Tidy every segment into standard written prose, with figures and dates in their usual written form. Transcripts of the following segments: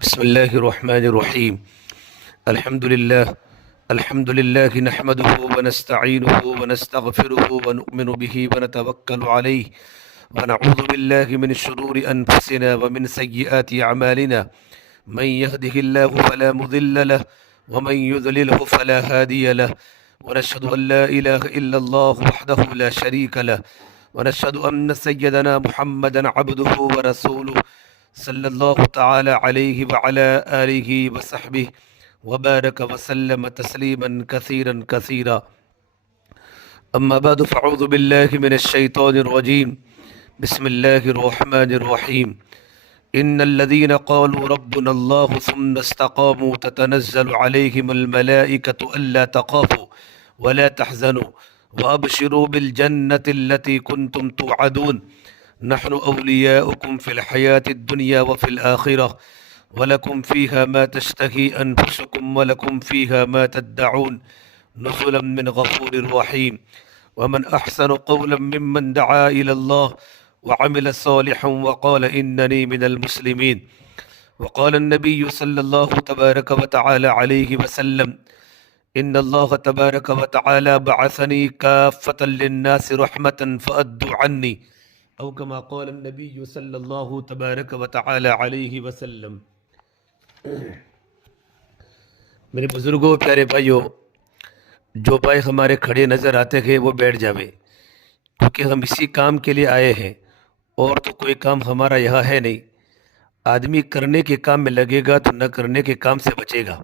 بسم الله الرحمن الرحيم. الحمد لله نحمده ونستعينه ونستغفره ونؤمن به ونتوكل عليه ونعوذ بالله من شرور أنفسنا ومن سيئات أعمالنا. من يهده الله فلا مضل له ومن يضلله فلا هادي له. ونشهد أن لا إله إلا الله وحده لا شريك له. ونشهد أن سيدنا محمدا عبده ورسوله صلی اللہ تعالی علیہ وعلی آلہ وصحبہ وبارک وسلم تسلیما کثیرا کثیرا. اما بعد فاعوذ باللہ من الشیطان الرجیم. بسم اللہ الرحمن الرحیم. ان الذين قالوا ربنا الله ثم استقاموا تتنزل عليهم الملائكة ألا تخافوا ولا تحزنوا وأبشروا بالجنة التي كنتم توعدون. نحن أولياؤكم في الحياة الدنيا وفي الآخرة ولكم فيها ما تشتهي أنفسكم ولكم فيها ما تدعون نزلا من غفور رحيم. ومن أحسن قولا ممن دعا إلى الله وعمل صالحا وقال إنني من المسلمين. وقال النبي صلى الله تبارك وتعالى عليه وسلم إن الله تبارك وتعالى بعثني كافة للناس رحمة فأدوا عني او کما قال النبی صلی اللہ تبارک و تعالی علیہ وسلم. میرے بزرگوں پیارے بھائیوں، جو بھائی ہمارے کھڑے نظر آتے ہیں وہ بیٹھ جاوے، کیونکہ ہم اسی کام کے لیے آئے ہیں اور تو کوئی کام ہمارا یہاں ہے نہیں. آدمی کرنے کے کام میں لگے گا تو نہ کرنے کے کام سے بچے گا.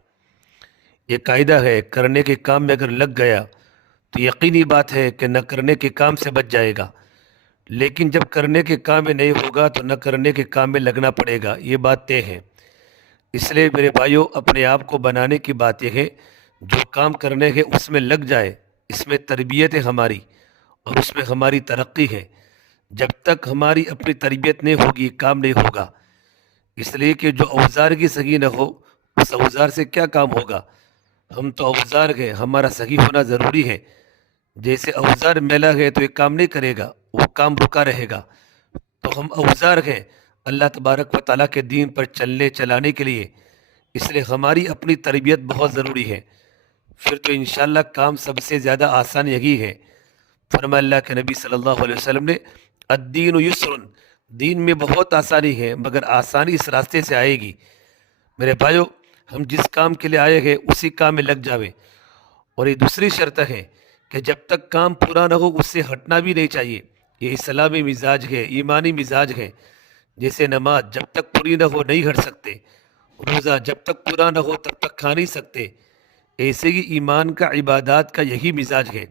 یہ قاعدہ ہے، کرنے کے کام میں اگر لگ گیا تو یقینی بات ہے کہ نہ کرنے کے کام سے بچ جائے گا. لیکن جب کرنے کے کام میں نہیں ہوگا تو نہ کرنے کے کام میں لگنا پڑے گا، یہ بات طے ہے. اس لیے میرے بھائیوں، اپنے آپ کو بنانے کی بات یہ ہے، جو کام کرنے ہے اس میں لگ جائے. اس میں تربیت ہے ہماری اور اس میں ہماری ترقی ہے. جب تک ہماری اپنی تربیت نہیں ہوگی کام نہیں ہوگا. اس لیے کہ جو اوزار کی صحیح نہ ہو اس اوزار سے کیا کام ہوگا. ہم تو اوزار ہیں، ہمارا صحیح ہونا ضروری ہے. جیسے اوزار میلا ہے تو یہ کام نہیں کرے گا، وہ کام رکا رہے گا. تو ہم اوزار ہیں اللہ تبارک و تعالیٰ کے دین پر چلانے کے لیے. اس لیے ہماری اپنی تربیت بہت ضروری ہے. پھر تو انشاءاللہ کام سب سے زیادہ آسان یہی ہے. فرمایا اللہ کے نبی صلی اللہ علیہ وسلم نے، الدین یسر، دین میں بہت آسانی ہے مگر آسانی اس راستے سے آئے گی. میرے بھائیو، ہم جس کام کے لیے آئے ہیں اسی کام میں لگ جاوے. اور یہ دوسری شرط ہے کہ جب تک کام پورا نہ ہو اس سے ہٹنا بھی نہیں چاہیے. یہ اسلامی مزاج ہے، ایمانی مزاج ہے. جیسے نماز جب تک پوری نہ ہو نہیں ہٹ سکتے، روزہ جب تک پورا نہ ہو تب تک کھا نہیں سکتے. ایسے ہی ایمان کا، عبادات کا یہی مزاج ہے.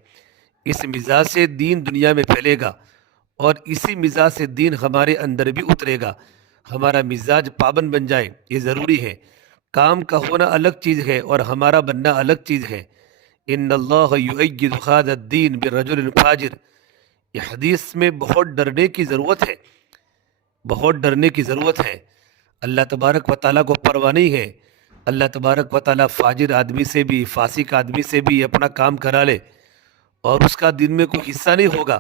اس مزاج سے دین دنیا میں پھیلے گا اور اسی مزاج سے دین ہمارے اندر بھی اترے گا. ہمارا مزاج پابند بن جائے، یہ ضروری ہے. کام کا ہونا الگ چیز ہے اور ہمارا بننا الگ چیز ہے. ان اللہ یؤید هذا الدین برجل فاجر. یہ حدیث میں بہت ڈرنے کی ضرورت ہے، بہت ڈرنے کی ضرورت ہے. اللہ تبارک و تعالیٰ کو پرواہ نہیں ہے. اللہ تبارک و تعالیٰ فاجر آدمی سے بھی، فاسق آدمی سے بھی اپنا کام کرا لے اور اس کا دن میں کوئی حصہ نہیں ہوگا.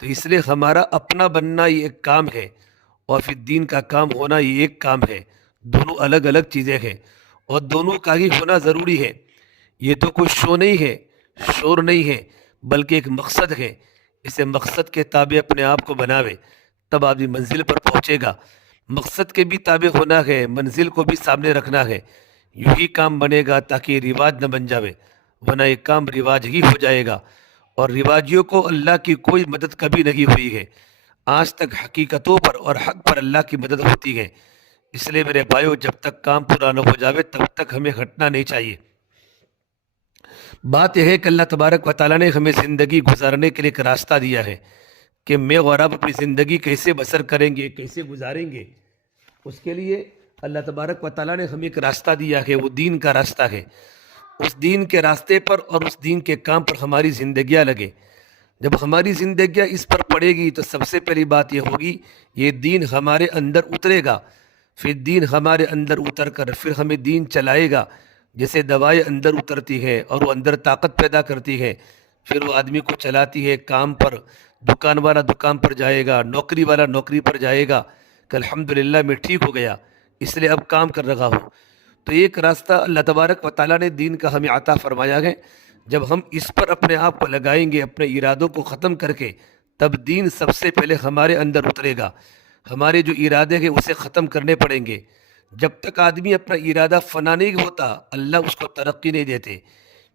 تو اس لیے ہمارا اپنا بننا یہ ایک کام ہے اور پھر دین کا کام ہونا یہ ایک کام ہے. دونوں الگ الگ چیزیں ہیں اور دونوں کا ہی ہونا ضروری ہے. یہ تو کوئی شو نہیں ہے، شور نہیں ہے، بلکہ ایک مقصد ہے. اسے مقصد کے تابع اپنے آپ کو بناوے تب آدمی منزل پر پہنچے گا. مقصد کے بھی تابع ہونا ہے، منزل کو بھی سامنے رکھنا ہے. یوں ہی کام بنے گا تاکہ رواج نہ بن جاوے، ورنہ یہ کام رواج ہی ہو جائے گا. اور رواجیوں کو اللہ کی کوئی مدد کبھی نہیں ہوئی ہے. آج تک حقیقتوں پر اور حق پر اللہ کی مدد ہوتی ہے. اس لیے میرے بھائیو، جب تک کام پورا نہ ہو جاوے تب تک ہمیں ہٹنا نہیں چاہیے. بات یہ ہے کہ اللہ تبارک و تعالیٰ نے ہمیں زندگی گزارنے کے لیے ایک راستہ دیا ہے کہ میں اور آپ اپنی زندگی کیسے بسر کریں گے، کیسے گزاریں گے. اس کے لیے اللہ تبارک و تعالیٰ نے ہمیں ایک راستہ دیا ہے، وہ دین کا راستہ ہے. اس دین کے راستے پر اور اس دین کے کام پر ہماری زندگیاں لگے. جب ہماری زندگیاں اس پر پڑے گی تو سب سے پہلی بات یہ ہوگی، یہ دین ہمارے اندر اترے گا. پھر دین ہمارے اندر اتر کر پھر ہمیں دین چلائے گا. جیسے دوائیں اندر اترتی ہے اور وہ اندر طاقت پیدا کرتی ہے، پھر وہ آدمی کو چلاتی ہے کام پر. دکان والا دکان پر جائے گا، نوکری والا نوکری پر جائے گا کہ الحمدللہ میں ٹھیک ہو گیا. اس لیے اب کام کر رہا ہوں۔ تو ایک راستہ اللہ تبارک و تعالیٰ نے دین کا ہمیں عطا فرمایا ہے، جب ہم اس پر اپنے آپ کو لگائیں گے، اپنے ارادوں کو ختم کر کے، تب دین سب سے پہلے ہمارے اندر اترے گا۔ ہمارے جو ارادے ہیں اسے ختم کرنے پڑیں گے۔ جب تک آدمی اپنا ارادہ فنا نہیں ہوتا، اللہ اس کو ترقی نہیں دیتے،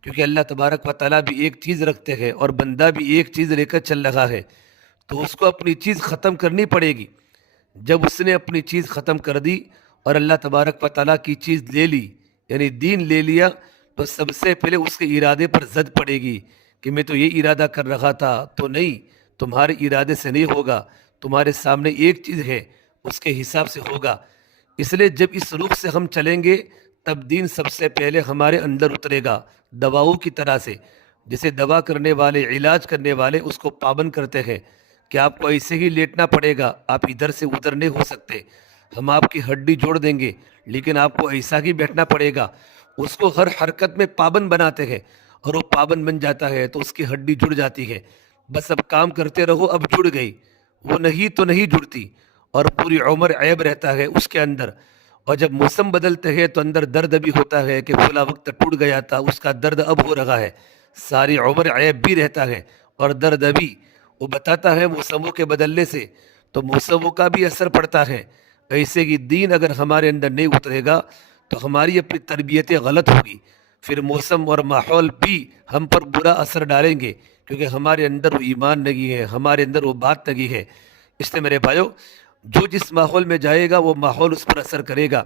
کیونکہ اللہ تبارک و تعالیٰ بھی ایک چیز رکھتے ہیں اور بندہ بھی ایک چیز لے کر چل رہا ہے، تو اس کو اپنی چیز ختم کرنی پڑے گی۔ جب اس نے اپنی چیز ختم کر دی اور اللہ تبارک و تعالیٰ کی چیز لے لی، یعنی دین لے لیا، تو سب سے پہلے اس کے ارادے پر زد پڑے گی کہ میں تو یہ ارادہ کر رہا تھا، تو نہیں، تمہارے ارادے سے نہیں ہوگا، تمہارے سامنے ایک چیز ہے، اس کے حساب سے ہوگا۔ اس لیے جب اس رخ سے ہم چلیں گے، تب دین سب سے پہلے ہمارے اندر اترے گا، دواؤں کی طرح سے۔ جیسے دوا کرنے والے، علاج کرنے والے اس کو پابند کرتے ہیں کہ آپ کو ایسے ہی لیٹنا پڑے گا، آپ ادھر سے ادھر نہیں ہو سکتے، ہم آپ کی ہڈی جوڑ دیں گے لیکن آپ کو ایسا ہی بیٹھنا پڑے گا۔ اس کو ہر حرکت میں پابند بناتے ہیں، اور وہ پابند بن جاتا ہے تو اس کی ہڈی جڑ جاتی ہے، بس اب کام کرتے رہو، اب جڑ گئی، وہ نہیں تو نہیں جڑتی، اور پوری عمر عیب رہتا ہے اس کے اندر۔ اور جب موسم بدلتے ہیں تو اندر درد بھی ہوتا ہے کہ فلاں وقت ٹوٹ گیا تھا، اس کا درد اب ہو رہا ہے، ساری عمر عیب بھی رہتا ہے اور درد بھی۔ وہ بتاتا ہے موسموں کے بدلنے سے تو موسموں کا بھی اثر پڑتا ہے۔ ایسے ہی دین اگر ہمارے اندر نہیں اترے گا تو ہماری اپنی تربیتیں غلط ہوگی، پھر موسم اور ماحول بھی ہم پر برا اثر ڈالیں گے، کیونکہ ہمارے اندر وہ ایمان نہیں ہے، ہمارے اندر وہ بات نہیں ہے۔ اس لیے میرے بھائیو، جو جس ماحول میں جائے گا وہ ماحول اس پر اثر کرے گا۔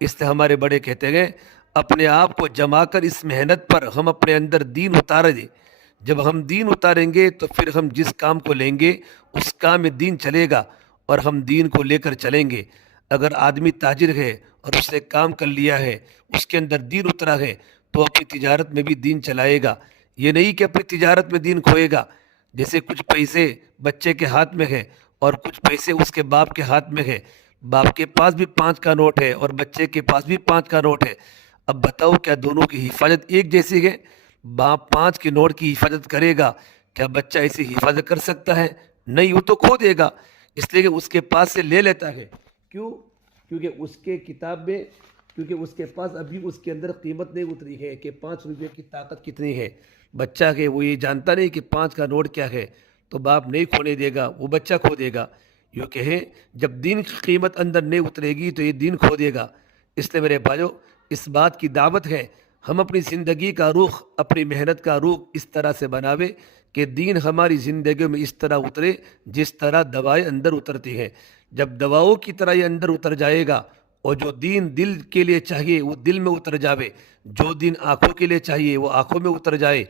اس لیے ہمارے بڑے کہتے گئے، اپنے آپ کو جما کر اس محنت پر ہم اپنے اندر دین اتار دیں۔ جب ہم دین اتاریں گے تو پھر ہم جس کام کو لیں گے اس کام میں دین چلے گا، اور ہم دین کو لے کر چلیں گے۔ اگر آدمی تاجر ہے اور اس نے کام کر لیا ہے، اس کے اندر دین اترا ہے، تو اپنی تجارت میں بھی دین چلائے گا۔ یہ نہیں کہ اپنی تجارت میں دین کھوئے گا۔ جیسے کچھ پیسے بچے کے ہاتھ میں ہے اور کچھ پیسے اس کے باپ کے ہاتھ میں ہے، باپ کے پاس بھی 5 کا نوٹ ہے اور بچے کے پاس بھی 5 کا نوٹ ہے، اب بتاؤ کیا دونوں کی حفاظت ایک جیسی ہے؟ باپ 5 کے نوٹ کی حفاظت کرے گا، کیا بچہ ایسی حفاظت کر سکتا ہے؟ نہیں، وہ تو کھو دے گا، اس لیے کہ اس کے پاس سے لے لیتا ہے۔ کیوں؟ کیونکہ اس کے کتاب میں، کیونکہ اس کے پاس ابھی اس کے اندر قیمت نہیں اتری ہے کہ 5 روپے کی طاقت کتنی ہے۔ بچہ ہے وہ یہ جانتا نہیں کہ 5 کا نوٹ کیا ہے، تو باپ نہیں کھونے دے گا، وہ بچہ کھو دے گا۔ یوں کہیں جب دین کی قیمت اندر نہیں اترے گی تو یہ دین کھو دے گا۔ اس لیے میرے بھائیو، اس بات کی دعوت ہے ہم اپنی زندگی کا رخ، اپنی محنت کا رخ اس طرح سے بناوے کہ دین ہماری زندگیوں میں اس طرح اترے جس طرح دوائیں اندر اترتی ہیں۔ جب دواؤں کی طرح یہ اندر اتر جائے گا، اور جو دین دل کے لیے چاہیے وہ دل میں اتر جاوے، جو دین آنکھوں کے لیے چاہیے وہ آنکھوں میں اتر جائے،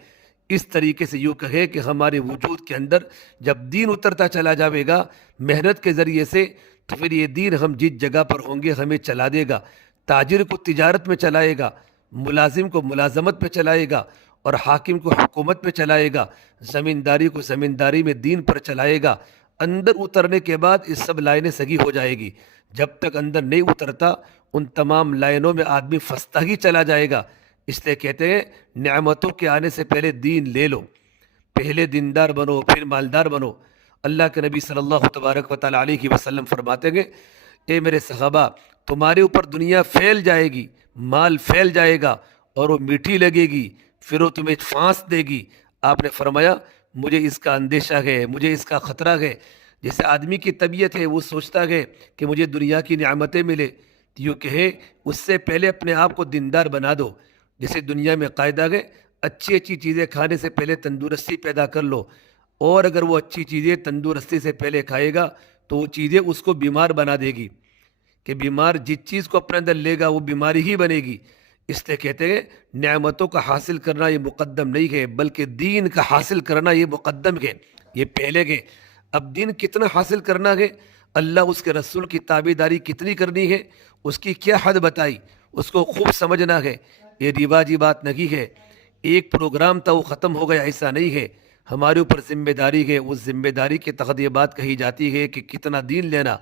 اس طریقے سے یوں کہے کہ ہمارے وجود کے اندر جب دین اترتا چلا جاوے گا محنت کے ذریعے سے، تو پھر یہ دین ہم جس جگہ پر ہوں گے ہمیں چلا دے گا۔ تاجر کو تجارت میں چلائے گا، ملازم کو ملازمت میں چلائے گا، اور حاکم کو حکومت میں چلائے گا، زمینداری کو زمینداری میں دین پر چلائے گا۔ اندر اترنے کے بعد یہ سب لائنیں سگی ہو جائے گی۔ جب تک اندر نہیں اترتا ان تمام لائنوں میں آدمی پھنستا ہی چلا جائے گا۔ اس لیے کہتے ہیں نعمتوں کے آنے سے پہلے دین لے لو، پہلے دیندار بنو پھر مالدار بنو۔ اللہ کے نبی صلی اللہ تبارک و تعالیٰ علیہ وسلم فرماتے ہیں، اے میرے صحابہ، تمہارے اوپر دنیا پھیل جائے گی، مال پھیل جائے گا اور وہ میٹھی لگے گی، پھر وہ تمہیں پھانس دے گی۔ آپ نے فرمایا مجھے اس کا اندیشہ ہے، مجھے اس کا خطرہ ہے۔ جیسے آدمی کی طبیعت ہے، وہ سوچتا ہے کہ مجھے دنیا کی نعمتیں ملے، تو یوں کہے اس سے پہلے اپنے آپ کو دیندار بنا دو۔ جیسے دنیا میں قاعدہ ہے، اچھی اچھی چیزیں کھانے سے پہلے تندرستی پیدا کر لو، اور اگر وہ اچھی چیزیں تندرستی سے پہلے کھائے گا تو وہ چیزیں اس کو بیمار بنا دے گی، کہ بیمار جس چیز کو اپنے اندر لے گا وہ بیماری ہی بنے گی۔ اس لیے کہتے ہیں نعمتوں کا حاصل کرنا یہ مقدم نہیں ہے، بلکہ دین کا حاصل کرنا یہ مقدم ہے، یہ پہلے ہے۔ اب دین کتنا حاصل کرنا ہے، اللہ اس کے رسول کی تابعداری کتنی کرنی ہے، اس کی کیا حد بتائی، اس کو خوب سمجھنا ہے۔ یہ رواجی بات نہیں ہے، ایک پروگرام تھا وہ ختم ہو گیا، ایسا نہیں ہے۔ ہمارے اوپر ذمہ داری ہے، اس ذمہ داری کے تحت یہ بات کہی جاتی ہے کہ کتنا دین لینا،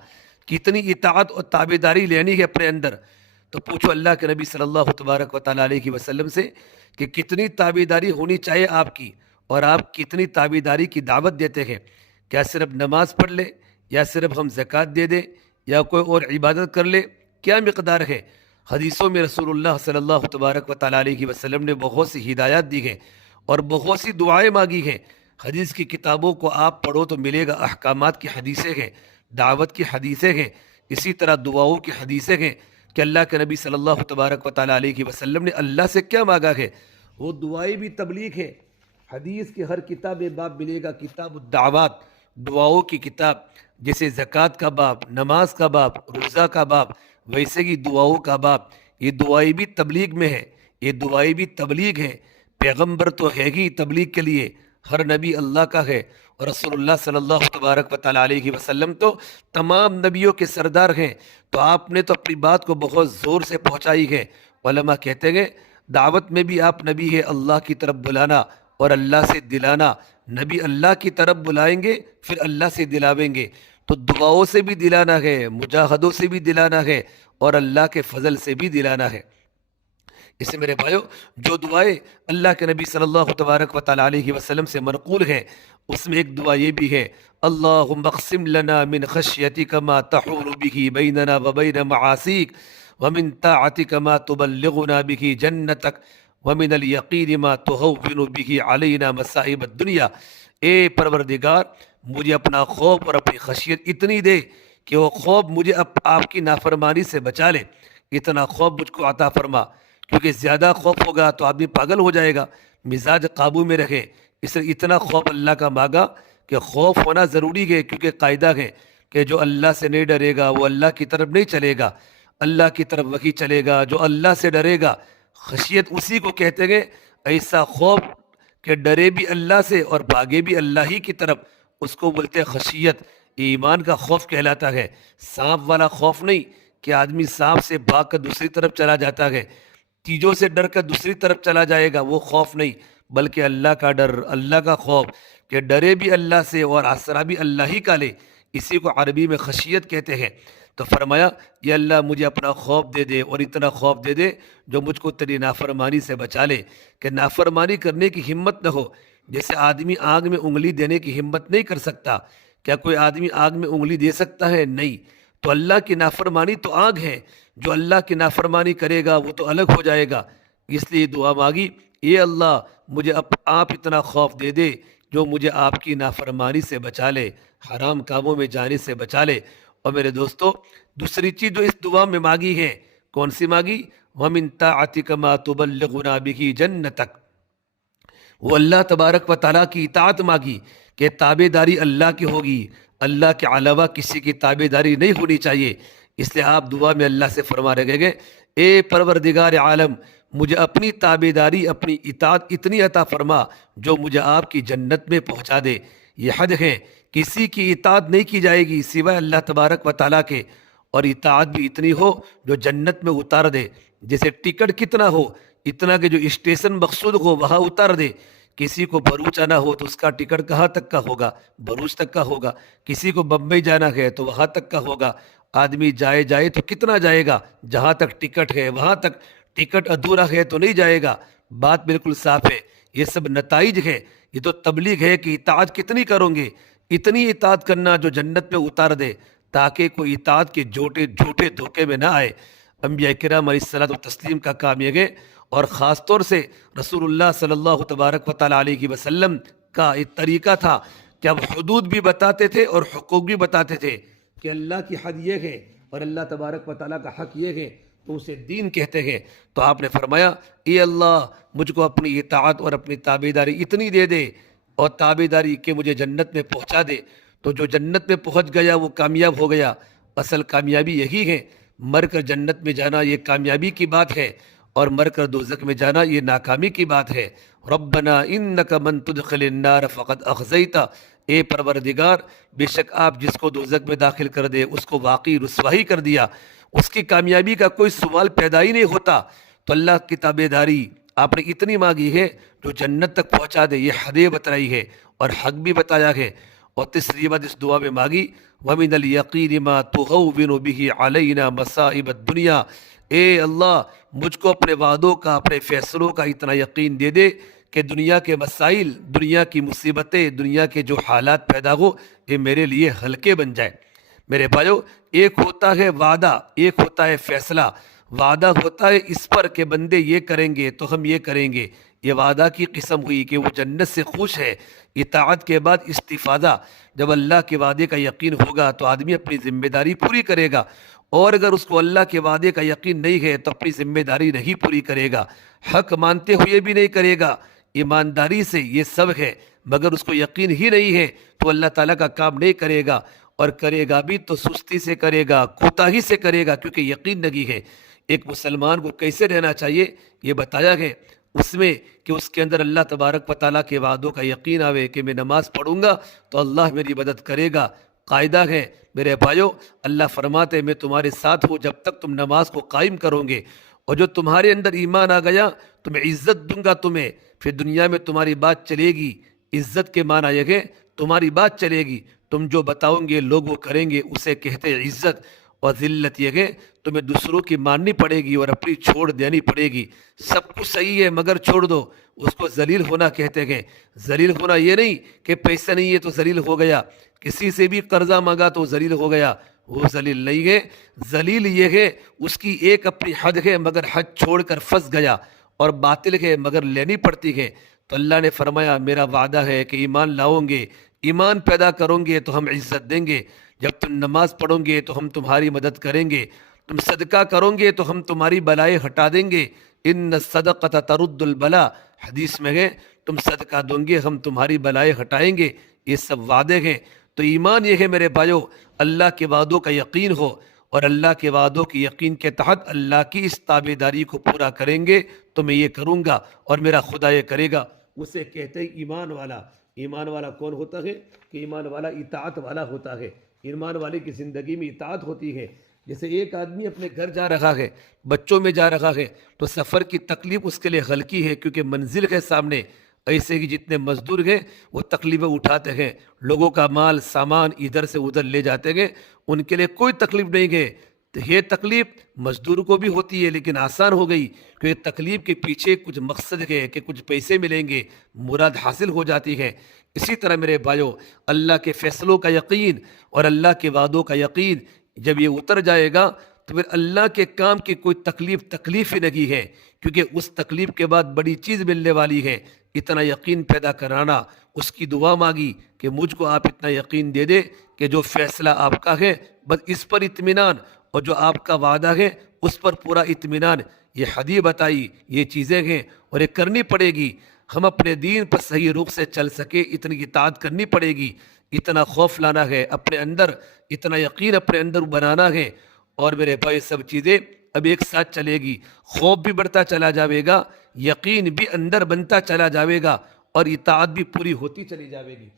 کتنی اطاعت اور تابعداری لینی ہے اپنے اندر۔ تو پوچھو اللہ کے نبی صلی اللہ تبارک و تعالیٰ علیہ وسلم سے کہ کتنی تابعداری ہونی چاہیے آپ کی، اور آپ کتنی تابعداری کی دعوت دیتے ہیں۔ کیا صرف نماز پڑھ لے، یا صرف ہم زکوٰۃ دے دیں، یا کوئی اور عبادت کر لے؟ کیا مقدار ہے۔ حدیثوں میں رسول اللہ صلی اللہ تبارک و تعالیٰ علیہ وسلم نے بہت سی ہدایات دی ہیں اور بہت سی دعائیں مانگی ہیں۔ حدیث کی کتابوں کو آپ پڑھو تو ملے گا احکامات کی حدیثیں ہیں، دعوت کی حدیثیں ہیں، اسی طرح دعاؤں کی حدیثیں ہیں کہ اللہ کے نبی صلی اللہ تبارک و تعالیٰ علیہ وسلم نے اللہ سے کیا مانگا ہے۔ وہ دعائیں بھی تبلیغ ہے۔ حدیث کی ہر کتاب میں باب ملے گا، کتاب الدعوات، دعاؤں کی کتاب، جیسے زکوٰۃ کا باب، نماز کا باب، روزہ کا باب، ویسے ہی دعاؤں کا باب۔ یہ دعائیں بھی تبلیغ میں ہے، یہ دعائیں بھی تبلیغ ہے۔ پیغمبر تو ہے ہی تبلیغ کے لیے، ہر نبی اللہ کا ہے، اور رسول اللہ صلی اللہ تبارک و تعالیٰ علیہ وسلم تو تمام نبیوں کے سردار ہیں۔ تو آپ نے تو اپنی بات کو بہت زور سے پہنچائی ہے۔ علماء کہتے ہیں دعوت میں بھی آپ نبی ہے، اللہ کی طرف بلانا اور اللہ سے دلانا۔ نبی اللہ کی طرف بلائیں گے، پھر اللہ سے دلاویں گے، تو دعاؤں سے بھی دلانا ہے، مجاہدوں سے بھی دلانا ہے، اور اللہ کے فضل سے بھی دلانا ہے۔ اس سے میرے بھائیو، جو دعائیں اللہ کے نبی صلی اللہ تبارک و تعالیٰ علیہ وسلم سے منقول ہیں، اس میں ایک دعا یہ بھی ہے، اللہم اقسم لنا من خشیتک ما تحول به بیننا وبین معاصیک ومن طاعتک ما تبلغنا به جنتک ومن الیقین ما تہون به علینا مصائب الدنیا۔ اے پروردگار، مجھے اپنا خوف اور اپنی خشیت اتنی دے کہ وہ خوف مجھے آپ کی نافرمانی سے بچا لے۔ اتنا خوف مجھ کو عطا فرما، کیونکہ زیادہ خوف ہوگا تو آدمی پاگل ہو جائے گا، مزاج قابو میں رکھے۔ اس لیے اتنا خوف اللہ کا مانگا کہ خوف ہونا ضروری ہے، کیونکہ قاعدہ ہے کہ جو اللہ سے نہیں ڈرے گا وہ اللہ کی طرف نہیں چلے گا، اللہ کی طرف وہی چلے گا جو اللہ سے ڈرے گا۔ خشیت اسی کو کہتے ہیں، ایسا خوف کہ ڈرے بھی اللہ سے اور بھاگے بھی اللہ ہی کی طرف، اس کو بولتے خشیت۔ ایمان کا خوف کہلاتا ہے، سانپ والا خوف نہیں کہ آدمی سانپ سے بھاگ کر دوسری طرف چلا جاتا ہے، چیزوں سے ڈر کر دوسری طرف چلا جائے گا، وہ خوف نہیں، بلکہ اللہ کا ڈر، اللہ کا خوف، کہ ڈرے بھی اللہ سے اور آسرا بھی اللہ ہی کا لے، اسی کو عربی میں خشیت کہتے ہیں۔ تو فرمایا یا اللہ مجھے اپنا خوف دے دے، اور اتنا خوف دے دے جو مجھ کو تیری نافرمانی سے بچا لے، کہ نافرمانی کرنے کی ہمت نہ ہو۔ جیسے آدمی آگ میں انگلی دینے کی ہمت نہیں کر سکتا، کیا کوئی آدمی آگ میں انگلی دے سکتا ہے؟ نہیں۔ تو اللہ کی نافرمانی تو آگ ہے، جو اللہ کی نافرمانی کرے گا وہ تو الگ ہو جائے گا۔ اس لیے دعا مانگی، اے اللہ مجھے آپ اتنا خوف دے دے جو مجھے آپ کی نافرمانی سے بچا لے، حرام کاموں میں جانے سے بچا لے۔ اور میرے دوستو، دوسری چیز جو اس دعا میں مانگی ہے، کون سی مانگی؟ وَمِن طَاعَتِكَ مَا تُبَلِّغُنَا بِهِ جَنَّتَكَ، وہ اللہ تبارک و تعالیٰ کی اطاعت مانگی کہ تابع داری اللہ کی ہوگی، اللہ کے علاوہ کسی کی تابع داری نہیں ہونی چاہیے۔ اس لیے آپ دعا میں اللہ سے فرما رہے گے، اے پروردگار عالم، مجھے اپنی تابع داری، اپنی اطاعت اتنی عطا فرما جو مجھے آپ کی جنت میں پہنچا دے۔ یہ حد ہے، کسی کی اطاعت نہیں کی جائے گی سوائے اللہ تبارک و تعالیٰ کے، اور اطاعت بھی اتنی ہو جو جنت میں اتار دے۔ جیسے ٹکٹ کتنا ہو، اتنا کہ جو اسٹیشن مقصود ہو وہاں اتار دے۔ کسی کو بھروچ جانا ہو تو اس کا ٹکٹ کہاں تک کا ہوگا؟ بھروچ تک کا ہوگا۔ کسی کو بمبئی جانا ہے تو وہاں تک کا ہوگا۔ آدمی جائے تو کتنا جائے گا؟ جہاں تک ٹکٹ ہے وہاں تک۔ ٹکٹ ادھورا ہے تو نہیں جائے گا۔ بات بالکل صاف ہے۔ یہ سب نتائج ہے، یہ تو تبلیغ ہے کہ اطاعت کتنی کرو گے، اتنی اطاعت کرنا جو جنت میں اتار دے، تاکہ کوئی اطاعت کے جھوٹے دھوکے میں نہ آئے۔ انبیاء کرام علیہ الصلوۃ والتسلیم کا کام یہ ہے، اور خاص طور سے رسول اللہ صلی اللہ تبارک و تعالیٰ علیہ وسلم کا ایک طریقہ تھا کہ اب حدود بھی بتاتے تھے اور حقوق بھی بتاتے تھے، کہ اللہ کی حد یہ ہے اور اللہ تبارک و تعالیٰ کا حق یہ ہے، تو اسے دین کہتے ہیں۔ تو آپ نے فرمایا، اے اللہ مجھ کو اپنی اطاعت اور اپنی تابعداری اتنی دے دے، اور تابعداری کہ مجھے جنت میں پہنچا دے۔ تو جو جنت میں پہنچ گیا وہ کامیاب ہو گیا۔ اصل کامیابی یہی ہے، مر کر جنت میں جانا یہ کامیابی کی بات ہے، اور مر کر دوزخ میں جانا یہ ناکامی کی بات ہے۔ ربنا انک من تدخل النار فقد اخزیتہ، اے پروردگار بے شک آپ جس کو دوزخ میں داخل کر دے اس کو واقعی رسوائی کر دیا، اس کی کامیابی کا کوئی سوال پیدا ہی نہیں ہوتا۔ تو اللہ کی تابعداری آپ نے اتنی مانگی ہے جو جنت تک پہنچا دے، یہ حدیں بتائی ہے اور حق بھی بتایا ہے۔ اور تیسری بات اس دعا میں مانگی، وَمِنَ الْيَقِينِ مَا تُهَوِّنُ بِهِ عَلَيْنَا مَصَائِبَ الدُّنْيَا، اے اللہ مجھ کو اپنے وعدوں کا، اپنے فیصلوں کا اتنا یقین دے دے کہ دنیا کے مسائل، دنیا کی مصیبتیں، دنیا کے جو حالات پیدا ہو یہ میرے لیے ہلکے بن جائے۔ میرے بھائیو، ایک ہوتا ہے وعدہ، ایک ہوتا ہے فیصلہ۔ وعدہ ہوتا ہے اس پر کہ بندے یہ کریں گے تو ہم یہ کریں گے، یہ وعدہ کی قسم ہوئی کہ وہ جنت سے خوش ہے۔ اطاعت کے بعد استفادہ، جب اللہ کے وعدے کا یقین ہوگا تو آدمی اپنی ذمہ داری پوری کرے گا، اور اگر اس کو اللہ کے وعدے کا یقین نہیں ہے تو اپنی ذمہ داری نہیں پوری کرے گا، حق مانتے ہوئے بھی نہیں کرے گا۔ ایمانداری سے یہ سب ہے، مگر اس کو یقین ہی نہیں ہے تو اللہ تعالیٰ کا کام نہیں کرے گا، اور کرے گا بھی تو سستی سے کرے گا، کوتاہی سے کرے گا، کیونکہ یقین نہیں ہے۔ ایک مسلمان کو کیسے رہنا چاہیے یہ بتایا گیا اس میں کہ اس کے اندر اللہ تبارک و تعالیٰ کے وعدوں کا یقین آوے کہ میں نماز پڑھوں گا تو اللہ میری مدد کرے گا۔ قاعدہ ہے میرے بھائیو، اللہ فرماتے میں تمہارے ساتھ ہوں جب تک تم نماز کو قائم کرو گے، اور جو تمہارے اندر ایمان آ گیا تو میں عزت دوں گا تمہیں، پھر دنیا میں تمہاری بات چلے گی۔ عزت کے معنی یہ ہے تمہاری بات چلے گی، تم جو بتاؤ گے لوگ وہ کریں گے، اسے کہتے ہیں عزت۔ اور ذلت یہ ہے تمہیں دوسروں کی ماننی پڑے گی اور اپنی چھوڑ دینی پڑے گی۔ سب کچھ صحیح ہے مگر چھوڑ دو، اس کو ذلیل ہونا کہتے ہیں۔ ذلیل ہونا یہ نہیں کہ پیسہ نہیں ہے تو ذلیل ہو گیا، کسی سے بھی قرضہ مانگا تو ذلیل ہو گیا، وہ ذلیل نہیں ہے۔ ذلیل یہ ہے اس کی ایک اپنی حد ہے مگر حد چھوڑ کر پھنس گیا، اور باطل ہے مگر لینی پڑتی ہے۔ تو اللہ نے فرمایا میرا وعدہ ہے کہ ایمان لاؤ گے، ایمان پیدا کرو گے تو ہم عزت دیں گے، جب تم نماز پڑھو گے تو ہم تمہاری مدد کریں گے، تم صدقہ کرو گے تو ہم تمہاری بلائیں ہٹا دیں گے۔ ان الصدقۃ ترد البلا، حدیث میں ہے تم صدقہ دو گے ہم تمہاری بلائیں ہٹائیں گے۔ یہ سب وعدے ہیں۔ تو ایمان یہ ہے میرے بھائیو، اللہ کے وعدوں کا یقین ہو، اور اللہ کے وعدوں کی یقین کے تحت اللہ کی اس تابع داری کو پورا کریں گے تو میں یہ کروں گا اور میرا خدا یہ کرے گا، اسے کہتے ہیں ایمان والا۔ ایمان والا کون ہوتا ہے؟ کہ ایمان والا اطاعت والا ہوتا ہے۔ ایمان والے کی زندگی میں اطاعت ہوتی ہے۔ جیسے ایک آدمی اپنے گھر جا رہا ہے، بچوں میں جا رہا ہے، تو سفر کی تکلیف اس کے لیے ہلکی ہے کیونکہ منزل ہے سامنے۔ ایسے ہی جتنے مزدور ہیں وہ تکلیفیں اٹھاتے ہیں، لوگوں کا مال سامان ادھر سے ادھر لے جاتے ہیں، ان کے لیے کوئی تکلیف نہیں ہے۔ تو یہ تکلیف مزدور کو بھی ہوتی ہے لیکن آسان ہو گئی، کیونکہ تکلیف کے پیچھے کچھ مقصد ہے کہ کچھ پیسے ملیں گے، مراد حاصل ہو جاتی ہے۔ اسی طرح میرے بھائیو، اللہ کے فیصلوں کا یقین اور اللہ کے وعدوں کا یقین جب یہ اتر جائے گا تو پھر اللہ کے کام کی کوئی تکلیف ہی نہیں ہے، کیونکہ اس تکلیف کے بعد بڑی چیز ملنے والی ہے۔ اتنا یقین پیدا کرانا، اس کی دعا مانگی کہ مجھ کو آپ اتنا یقین دے دے کہ جو فیصلہ آپ کا ہے بس اس پر اطمینان، اور جو آپ کا وعدہ ہے اس پر پورا اطمینان۔ یہ حدیث بتائی، یہ چیزیں ہیں اور یہ کرنی پڑے گی۔ ہم اپنے دین پر صحیح رخ سے چل سکے اتنی اطاعت کرنی پڑے گی، اتنا خوف لانا ہے اپنے اندر، اتنا یقین اپنے اندر بنانا ہے۔ اور میرے بھائی سب چیزیں اب ایک ساتھ چلے گی، خوف بھی بڑھتا چلا جاوے گا، یقین بھی اندر بنتا چلا جاوے گا، اور اطاعت بھی پوری ہوتی چلی جاوے گی۔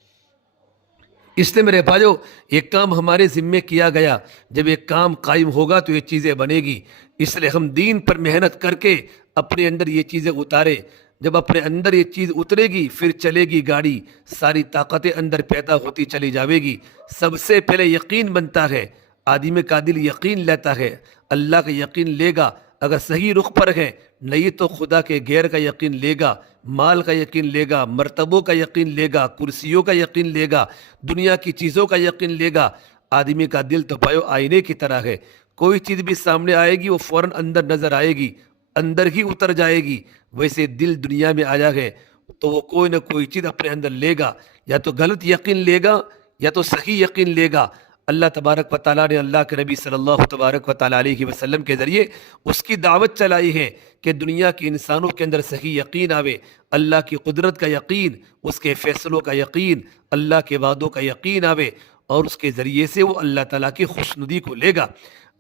اس لیے میرے بھائیو، ایک کام ہمارے ذمے کیا گیا، جب ایک کام قائم ہوگا تو یہ چیزیں بنے گی۔ اس لیے ہم دین پر محنت کر کے اپنے اندر یہ چیزیں اتارے۔ جب اپنے اندر یہ چیز اترے گی پھر چلے گی گاڑی، ساری طاقتیں اندر پیدا ہوتی چلی جاوے گی۔ سب سے پہلے یقین بنتا ہے، آدمی کا دل یقین لیتا ہے، اللہ کا یقین لے گا اگر صحیح رخ پر ہے، نہیں تو خدا کے غیر کا یقین لے گا، مال کا یقین لے گا، مرتبوں کا یقین لے گا، کرسیوں کا یقین لے گا، دنیا کی چیزوں کا یقین لے گا۔ آدمی کا دل تو بھائیو آئینے کی طرح ہے، کوئی چیز بھی سامنے آئے گی وہ فوراً اندر نظر آئے گی، اندر ہی اتر جائے گی۔ ویسے دل دنیا میں آیا ہے تو وہ کوئی نہ کوئی چیز اپنے اندر لے گا، یا تو غلط یقین لے گا یا تو صحیح یقین لے گا۔ اللہ تبارک و تعالیٰ نے اللہ کے نبی صلی اللہ تبارک و تعالیٰ علیہ وسلم کے ذریعے اس کی دعوت چلائی ہے کہ دنیا کے انسانوں کے اندر صحیح یقین آوے، اللہ کی قدرت کا یقین، اس کے فیصلوں کا یقین، اللہ کے وعدوں کا یقین آوے، اور اس کے ذریعے سے وہ اللہ تعالیٰ کی خوشنودی کو لے گا۔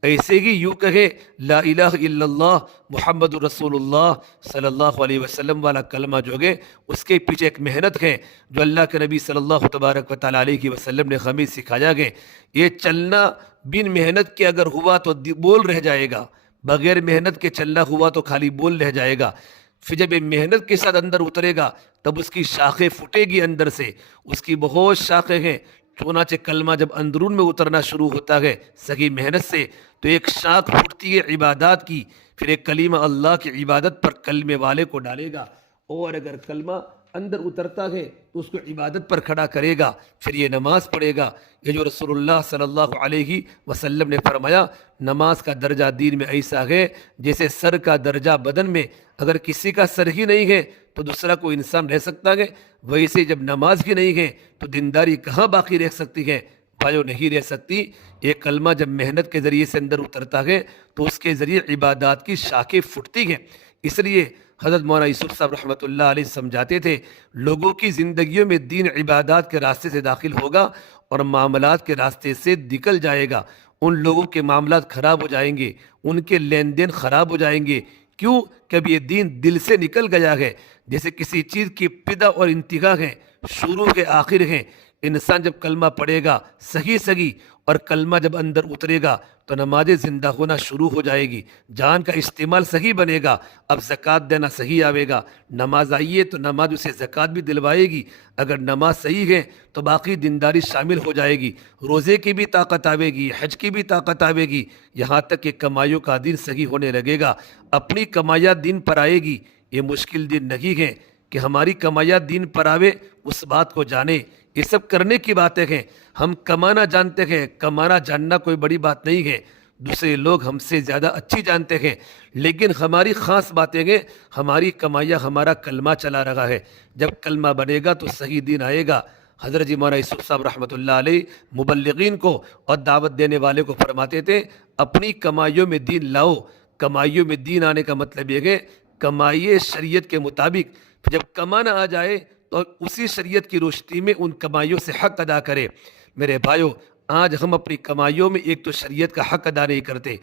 ایسے ہی یوں کہے لا الہ الا اللہ محمد رسول اللہ صلی اللہ علیہ وسلم والا کلمہ جو ہے اس کے پیچھے ایک محنت ہے جو اللہ کے نبی صلی اللہ تبارک و تعالیٰ علیہ وسلم نے ہمیں سکھایا گیا۔ یہ چلنا بن محنت کے اگر ہوا تو بول رہ جائے گا، بغیر محنت کے چلنا ہوا تو خالی بول رہ جائے گا۔ پھر جب یہ محنت کے ساتھ اندر اترے گا تب اس کی شاخیں پھوٹے گی، اندر سے اس کی بہت شاخیں ہیں۔ چنانچہ کلمہ جب اندرون میں اترنا شروع ہوتا ہے صحیح محنت سے تو ایک شاخ پھوٹتی ہے عبادات کی، پھر ایک کلمہ اللہ کی عبادت پر کلمے والے کو ڈالے گا، اور اگر کلمہ اندر اترتا ہے تو اس کو عبادت پر کھڑا کرے گا، پھر یہ نماز پڑھے گا۔ یہ جو رسول اللہ صلی اللہ علیہ وسلم نے فرمایا، نماز کا درجہ دین میں ایسا ہے جیسے سر کا درجہ بدن میں، اگر کسی کا سر ہی نہیں ہے تو دوسرا کوئی انسان رہ سکتا ہے، ویسے جب نماز ہی نہیں ہے تو دینداری کہاں باقی رہ سکتی ہے؟ بھائیو نہیں رہ سکتی۔ یہ کلمہ جب محنت کے ذریعے سے اندر اترتا ہے تو اس کے ذریعے عبادات کی شاخیں پھوٹتی ہیں۔ اس لیے حضرت مولانا یوسف صاحب رحمۃ اللہ علیہ سمجھاتے تھے، لوگوں کی زندگیوں میں دین عبادات کے راستے سے داخل ہوگا اور معاملات کے راستے سے نکل جائے گا۔ ان لوگوں کے معاملات خراب ہو جائیں گے، ان کے لین دین خراب ہو جائیں گے۔ کیوں؟ کہ اب یہ دین دل سے نکل گیا ہے، جیسے کسی چیز کی ابتدا اور انتہا ہے، شروع کے آخر ہیں۔ انسان جب کلمہ پڑھے گا صحیح اور کلمہ جب اندر اترے گا تو نماز زندہ ہونا شروع ہو جائے گی، جان کا استعمال صحیح بنے گا، اب زکوٰۃ دینا صحیح آئے گا۔ نماز آئیے تو نماز اسے زکوٰۃ بھی دلوائے گی، اگر نماز صحیح ہے تو باقی دینداری شامل ہو جائے گی، روزے کی بھی طاقت آئے گی، حج کی بھی طاقت آئے گی، یہاں تک کہ کمائیوں کا دین صحیح ہونے لگے گا۔ اپنی کمائیاں دین پر آئے گی، یہ مشکل دن نہیں ہے کہ ہماری کمائیاں دین پر آوے، اس بات کو جانے۔ یہ سب کرنے کی باتیں ہیں، ہم کمانا جانتے ہیں، کمانا جاننا کوئی بڑی بات نہیں ہے، دوسرے لوگ ہم سے زیادہ اچھی جانتے ہیں، لیکن ہماری خاص باتیں ہیں، ہماری کمائیاں ہمارا کلمہ چلا رہا ہے۔ جب کلمہ بنے گا تو صحیح دین آئے گا۔ حضرت جی مولانا یوسف صاحب رحمۃ اللہ علیہ مبلغین کو اور دعوت دینے والے کو فرماتے تھے، اپنی کمائیوں میں دین لاؤ۔ کمائیوں میں دین آنے کا مطلب یہ ہے کمائیے شریعت کے مطابق، جب کمانا آ جائے تو اسی شریعت کی روشنی میں ان کمائیوں سے حق ادا کرے۔ میرے بھائیو، آج ہم اپنی کمائیوں میں ایک تو شریعت کا حق ادا نہیں کرتے،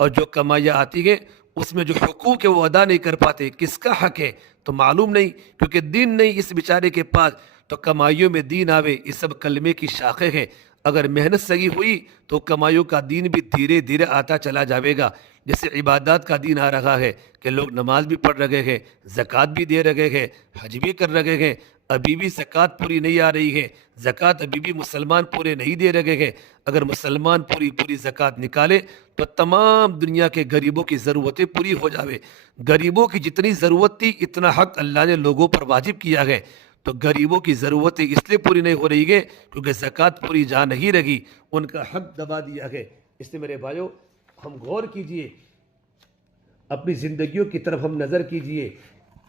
اور جو کمائیاں آتی ہیں اس میں جو حقوق ہے وہ ادا نہیں کر پاتے۔ کس کا حق ہے تو معلوم نہیں، کیونکہ دین نہیں اس بیچارے کے پاس، تو کمائیوں میں دین آوے، یہ سب کلمے کی شاخیں ہیں۔ اگر محنت صحیح ہوئی تو کمائیوں کا دین بھی دھیرے دھیرے آتا چلا جاوے گا۔ جیسے عبادات کا دین آ رہا ہے کہ لوگ نماز بھی پڑھ رہے ہیں، زکوٰۃ بھی دے رہے ہیں، حج بھی کر رہے ہیں، ابھی بھی زکوٰۃ پوری نہیں آ رہی ہے، زکوٰۃ ابھی بھی مسلمان پورے نہیں دے رہے ہیں۔ اگر مسلمان پوری زکوٰۃ نکالے تو تمام دنیا کے غریبوں کی ضرورتیں پوری ہو جاوے۔ غریبوں کی جتنی ضرورت تھی اتنا حق اللہ نے لوگوں پر واجب کیا ہے، تو غریبوں کی ضرورتیں اس لیے پوری نہیں ہو رہی ہے کیونکہ زکوٰۃ پوری جا نہیں رہی، ان کا حق دبا دیا ہے۔ اس لیے میرے بھائیوں، ہم غور کیجئے، اپنی زندگیوں کی طرف ہم نظر کیجئے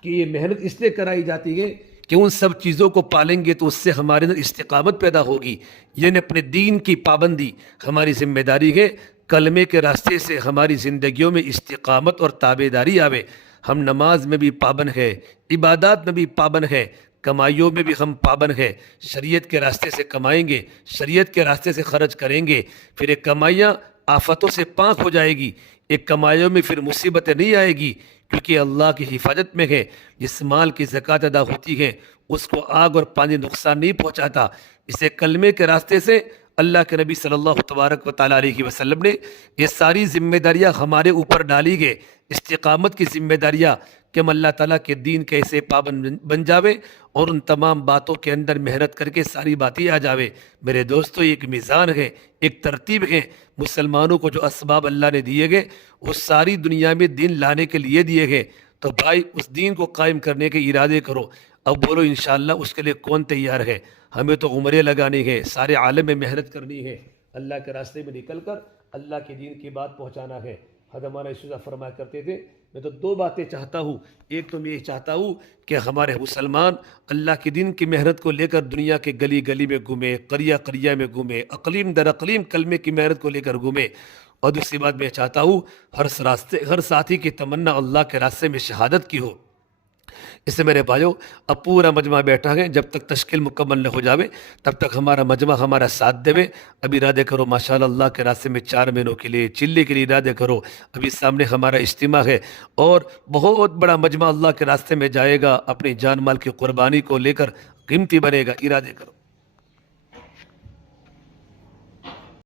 کہ یہ محنت اس لیے کرائی جاتی ہے کہ ان سب چیزوں کو پالیں گے تو اس سے ہمارے اندر استقامت پیدا ہوگی، یعنی اپنے دین کی پابندی ہماری ذمہ داری ہے۔ کلمے کے راستے سے ہماری زندگیوں میں استقامت اور تابعداری آوے، ہم نماز میں بھی پابند ہے، عبادات میں بھی پابند ہے، کمائیوں میں بھی ہم پابند ہے، شریعت کے راستے سے کمائیں گے، شریعت کے راستے سے خرچ کریں گے، پھر یہ کمائیاں آفتوں سے پاک ہو جائے گی، ایک کمائیوں میں پھر مصیبتیں نہیں آئے گی، کیونکہ اللہ کی حفاظت میں ہے۔ جس مال کی زکوٰۃ ادا ہوتی ہے اس کو آگ اور پانی نقصان نہیں پہنچاتا۔ اسے کلمے کے راستے سے اللہ کے نبی صلی اللہ تبارک و تعالیٰ علیہ وسلم نے یہ ساری ذمہ داریاں ہمارے اوپر ڈالی گئے، استقامت کی ذمہ داریاں، کہ ہم اللہ تعالیٰ کے دین کیسے پابند بن جاوے اور ان تمام باتوں کے اندر محنت کر کے ساری باتیں آ جاوے۔ میرے دوستو، ایک میزان ہے، ایک ترتیب ہے، مسلمانوں کو جو اسباب اللہ نے دیے گئے وہ ساری دنیا میں دین لانے کے لیے دیے گئے، تو بھائی اس دین کو قائم کرنے کے ارادے کرو۔ اب بولو انشاءاللہ اس کے لیے کون تیار ہے؟ ہمیں تو عمریں لگانی ہے، سارے عالم میں محنت کرنی ہے، اللہ کے راستے میں نکل کر اللہ کے دین کی بات پہنچانا ہے۔ حضرت مولانا یوسف صاحب فرمایا کرتے تھے، میں تو دو باتیں چاہتا ہوں، ایک تو میں یہ چاہتا ہوں کہ ہمارے مسلمان اللہ کے دین کی محنت کو لے کر دنیا کے گلی گلی میں گھومے، قریہ قریہ میں گھومے، اقلیم در اقلیم کلمے کی محنت کو لے کر گھومے، اور دوسری بات میں چاہتا ہوں ہر ساتھی کی تمنا اللہ کے راستے میں شہادت کی ہو۔ اس سے میرے بھائیو، اب پورا مجمع بیٹھا ہے، جب تک تشکیل مکمل نہ ہو جاوے تب تک ہمارا مجمع ہمارا ساتھ دے۔ اب ارادے کرو ماشاءاللہ اللہ کے راستے میں 4 مہینوں کے لیے چلے کے لیے ارادے کرو۔ ابھی سامنے ہمارا اجتماع ہے اور بہت بڑا مجمع اللہ کے راستے میں جائے گا، اپنی جان مال کی قربانی کو لے کر قیمتی بنے گا، ارادے کرو۔